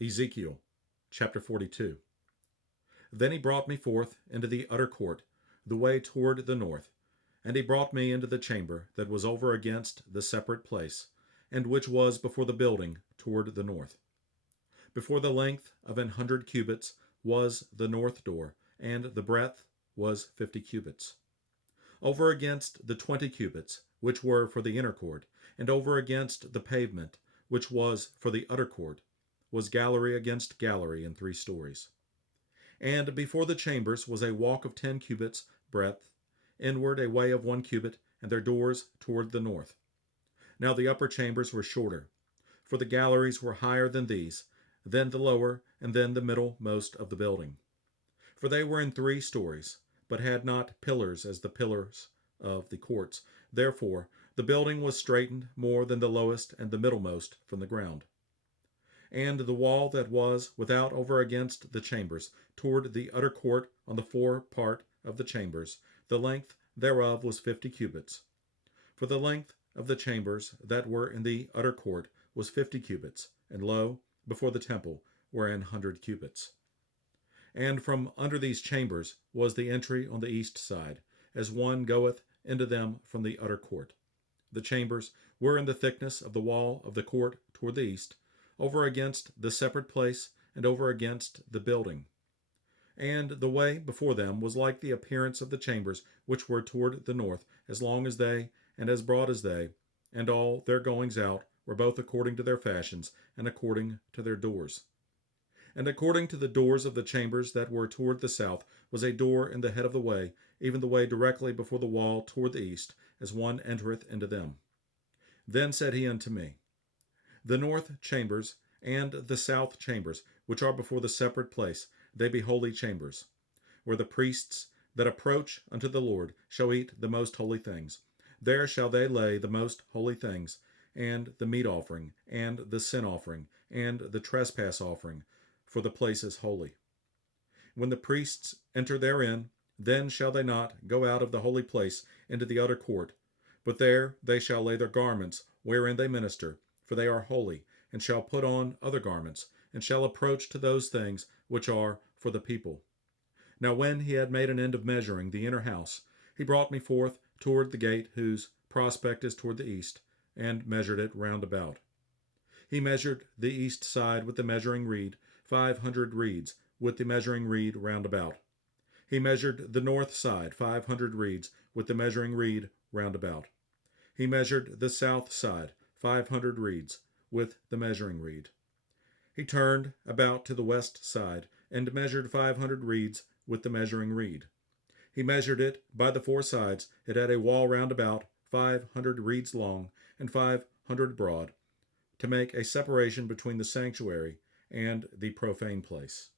Ezekiel chapter 42. Then he brought me forth into the utter court, the way toward the north. And he brought me into the chamber that was over against the separate place, and which was before the building toward the north. Before the length of 100 cubits was the north door, and the breadth was 50 cubits. Over against the 20 cubits, which were for the inner court, and over against the pavement, which was for the utter court, was gallery against gallery in 3 stories. And before the chambers was a walk of 10 cubits breadth, inward a way of 1 cubit, and their doors toward the north. Now the upper chambers were shorter, for the galleries were higher than these, then the lower, and then the middle most of the building. For they were in 3 stories, but had not pillars as the pillars of the courts. Therefore the building was straitened more than the lowest and the middlemost from the ground. And the wall that was without over against the chambers, toward the utter court on the fore part of the chambers, the length thereof was 50 cubits. For the length of the chambers that were in the utter court was 50 cubits, and lo, before the temple were 100 cubits. And from under these chambers was the entry on the east side, as one goeth into them from the utter court. The chambers were in the thickness of the wall of the court toward the east, over against the separate place, and over against the building. And the way before them was like the appearance of the chambers which were toward the north, as long as they, and as broad as they, and all their goings out were both according to their fashions, and according to their doors. And according to the doors of the chambers that were toward the south was a door in the head of the way, even the way directly before the wall toward the east, as one entereth into them. Then said he unto me, The north chambers and the south chambers, which are before the separate place, they be holy chambers, where the priests that approach unto the Lord shall eat the most holy things. There shall they lay the most holy things, and the meat offering, and the sin offering, and the trespass offering, for the place is holy. When the priests enter therein, then shall they not go out of the holy place into the utter court, but there they shall lay their garments wherein they minister, for they are holy, and shall put on other garments, and shall approach to those things which are for the people. Now when he had made an end of measuring the inner house, he brought me forth toward the gate whose prospect is toward the east, and measured it round about. He measured the east side with the measuring reed, 500 reeds, with the measuring reed round about. He measured the north side, 500 reeds, with the measuring reed round about. He measured the south side, 500 reeds, with the measuring reed. He turned about to the west side, and measured 500 reeds with the measuring reed. He measured it by the 4 sides. It had a wall round about, 500 reeds long, and 500 broad, to make a separation between the sanctuary and the profane place.